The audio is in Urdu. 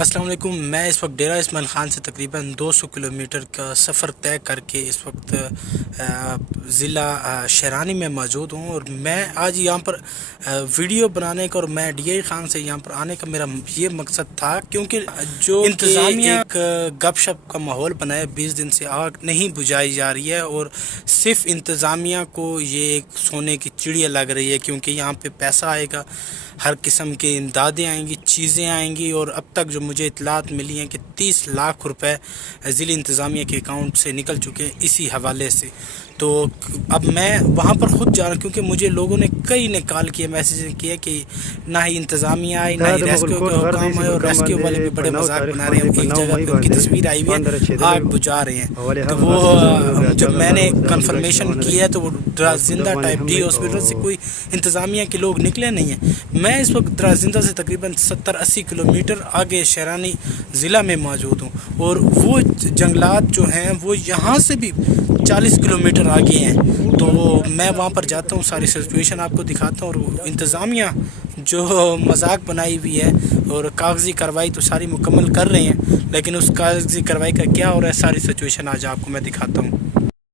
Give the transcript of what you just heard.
السلام علیکم. میں اس وقت ڈیرہ اسماعیل خان سے تقریباً 200 کلومیٹر کا سفر طے کر کے اس وقت ضلع شیرانی میں موجود ہوں، اور میں آج یہاں پر ویڈیو بنانے کا اور میں ڈی آئی خان سے یہاں پر آنے کا میرا یہ مقصد تھا، کیونکہ جو انتظامیہ ایک گپ شپ کا ماحول بنایا، 20 دن سے آگ نہیں بجھائی جا رہی ہے، اور صرف انتظامیہ کو یہ ایک سونے کی چڑیا لگ رہی ہے، کیونکہ یہاں پہ پیسہ آئے گا، ہر قسم کے امدادیں آئیں گی، چیزیں آئیں گی. اور اب تک جو مجھے اطلاعات ملی ہیں کہ 30 لاکھ روپے ضلع انتظامیہ کے اکاؤنٹ سے نکل چکے ہیں اسی حوالے سے. تو اب میں وہاں پر خود جا رہا ہوں، کیونکہ مجھے لوگوں نے کئی نے کال کیا، میسیج کیا کہ نہ ہی انتظامیہ آئی، نہ ہی ریسکیو کے حکام آئے، اور ریسکیو والے بھی بڑے مذاق بنا رہے ہیں. ایک جگہ پہ ان کی تصویر آئی ہوئی ہے، آگ بجھا رہے ہیں. تو وہ جب میں نے کنفرمیشن کی ہے تو وہ درازندہ ٹائپ ڈی ہاسپٹل سے کوئی انتظامیہ کے لوگ نکلے نہیں ہیں. میں اس وقت درازندہ سے تقریباً 70-80 کلومیٹر آگے شیرانی ضلع میں موجود ہوں، اور وہ جنگلات جو ہیں وہ یہاں سے بھی 40 کلومیٹر آگے ہیں. تو میں وہاں پر جاتا ہوں، ساری سچویشن آپ کو دکھاتا ہوں. اور انتظامیہ جو مذاق بنائی ہوئی ہے، اور کاغذی کارروائی تو ساری مکمل کر رہے ہیں، لیکن اس کاغذی کارروائی کا کیا ہو رہا ہے، ساری سچویشن آج آپ کو میں دکھاتا ہوں.